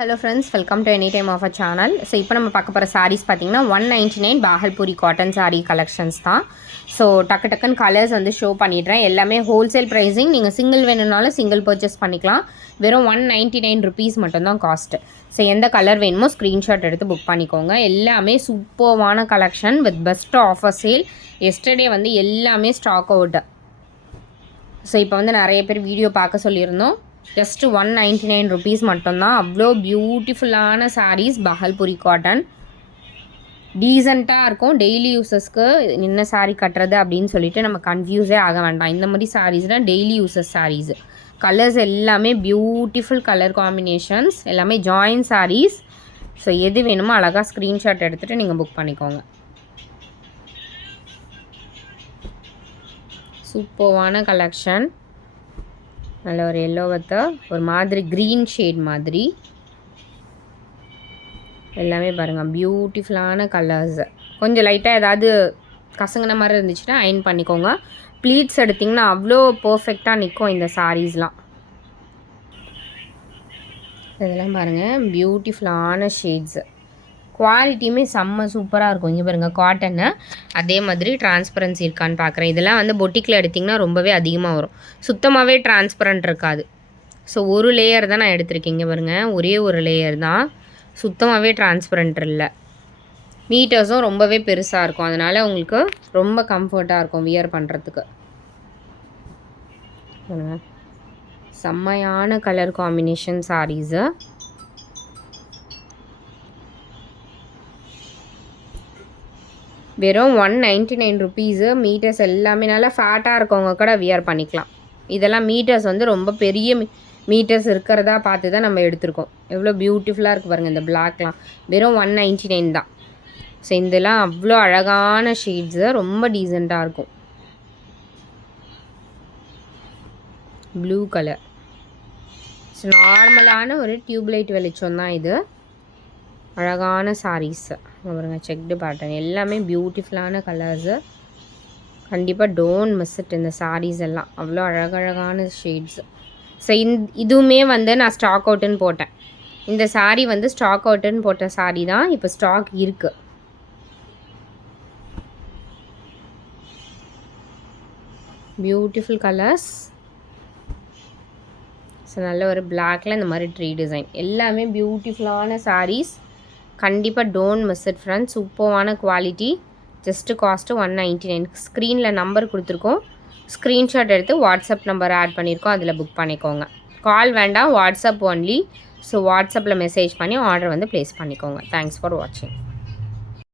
Hello friends, welcome to any time of a channel. So இப்போ நம்ம பார்க்க போகிற சாரீஸ் பார்த்தீங்கன்னா 199 பாகல்பூரி காட்டன் சாரீ கலெக்ஷன்ஸ் தான். ஸோ டக்குன்னு கலர்ஸ் வந்து ஷோ பண்ணிடுறேன். எல்லாமே ஹோல்சேல் ப்ரைஸிங். நீங்கள் சிங்கிள் வேணும்னாலும் சிங்கிள் பர்ச்சேஸ் பண்ணிக்கலாம். வெறும் 199 ருபீஸ் மட்டும்தான் காஸ்ட்டு. ஸோ எந்த கலர் வேணுமோ ஸ்க்ரீன்ஷாட் எடுத்து புக் பண்ணிக்கோங்க. எல்லாமே சூப்பர்வான collection with best offer sale. Yesterday வந்து எல்லாமே ஸ்டாக் அவுட். ஸோ இப்போ வந்து நிறைய பேர் வீடியோ பார்க்க சொல்லியிருந்தோம். ஜஸ்ட்டு 199 ருபீஸ் மட்டும்தான். அவ்வளோ பியூட்டிஃபுல்லான சாரீஸ் பாகல்பூரி காட்டன். டீசெண்டாக இருக்கும். டெய்லி யூஸஸ்க்கு என்ன சாரீ கட்டுறது அப்படின்னு சொல்லிட்டு நம்ம கன்ஃபியூஸே ஆக வேண்டாம். இந்த மாதிரி சாரீஸ்னால் டெய்லி யூஸஸ் சாரீஸ். கலர்ஸ் எல்லாமே பியூட்டிஃபுல் கலர் காம்பினேஷன்ஸ். எல்லாமே ஜாயின் சாரீஸ். ஸோ எது வேணுமோ அழகாக ஸ்க்ரீன்ஷாட் எடுத்துகிட்டு நீங்கள் புக் பண்ணிக்கோங்க. சூப்பர்வான கலெக்ஷன். நல்ல ஒரு எல்லோ வித் ஒரு மாதிரி க்ரீன் ஷேட் மாதிரி. எல்லாமே பாருங்கள் பியூட்டிஃபுல்லான கலர்ஸ். கொஞ்சம் லைட்டாக ஏதாவது கசங்கின மாதிரி இருந்துச்சுன்னா அயன் பண்ணிக்கோங்க. ப்ளீட்ஸ் எடுத்திங்கன்னா அவ்வளோ பர்ஃபெக்டாக நிற்கும் இந்த சாரீஸ்லாம். இதெல்லாம் பாருங்கள் பியூட்டிஃபுல்லான ஷேட்ஸு. குவாலிட்டியுமே செம்ம சூப்பராக இருக்கும். இங்கே பாருங்கள் காட்டன்னு. அதே மாதிரி டிரான்ஸ்பரன்சி இருக்கான்னு பார்க்குறேன். இதெல்லாம் வந்து பொட்டிக்கில் எடுத்திங்கன்னா ரொம்பவே அதிகமாக வரும். சுத்தமாகவே டிரான்ஸ்பரண்ட் இருக்காது. ஸோ ஒரு லேயர் தான் நான் எடுத்திருக்கேன். இங்கே பாருங்கள் ஒரே ஒரு லேயர் தான். சுத்தமாகவே டிரான்ஸ்பரண்ட் இல்லை. மீட்டர்ஸும் ரொம்பவே பெருசாக இருக்கும். அதனால் உங்களுக்கு ரொம்ப கம்ஃபர்ட்டாக இருக்கும் வியர் பண்ணுறதுக்கு. செம்மையான கலர் காம்பினேஷன் சாரீஸு. வெறும் 199 ருபீஸு. மீட்டர்ஸ் எல்லாமே நல்லா ஃபேட்டாக இருக்கவங்க கூட வியர் பண்ணிக்கலாம். இதெல்லாம் மீட்டர்ஸ் வந்து ரொம்ப பெரிய மீட்டர்ஸ் இருக்கிறதா பார்த்து தான் நம்ம எடுத்திருக்கோம். எவ்வளோ பியூட்டிஃபுல்லாக இருக்குது பாருங்கள் இந்த பிளாக்லாம். வெறும் 199 தான். ஸோ இதெல்லாம் அவ்வளோ அழகான ஷேட்ஸு. ரொம்ப டீசெண்டாக இருக்கும். Blue colour. ஸோ நார்மலான ஒரு டியூப்லைட் வெளிச்சம் தான் இது. அழகான சாரீஸு பாருங்க. செக்டு பேட்டர்ன் எல்லாமே பியூட்டிஃபுல்லான கலர்ஸு. கண்டிப்பாக டோன்ட் மிஸ் இட். இந்த சாரீஸ் எல்லாம் அவ்வளோ அழகழகான ஷேட்ஸு. ஸோ இதுவுமே வந்து நான் ஸ்டாக் அவுட்டுன்னு போட்டேன். இந்த சாரீ வந்து ஸ்டாக் அவுட்டுன்னு போட்ட சாரீ தான். இப்போ ஸ்டாக் இருக்குது. Beautiful colours. ஸோ நல்ல ஒரு பிளாக்ல இந்த மாதிரி ட்ரீ டிசைன். எல்லாமே பியூட்டிஃபுல்லான சாரீஸ். கண்டிப்பாக டோன்ட் மிஸ் இட் ஃப்ரெண்ட்ஸ். சூப்பரான குவாலிட்டி. Just cost 199. ஸ்க்ரீனில் நம்பர் கொடுத்துருக்கோம். ஸ்க்ரீன்ஷாட் எடுத்து வாட்ஸ்அப் நம்பர் ஆட் பண்ணியிருக்கோம். அதில் புக் பண்ணிக்கோங்க. கால் வேண்டாம், வாட்ஸ்அப் ஒன்லி. ஸோ வாட்ஸ்அப்பில் மெசேஜ் பண்ணி ஆர்டர் வந்து ப்ளேஸ் பண்ணிக்கோங்க. தேங்க்ஸ் ஃபார் வாட்சிங்.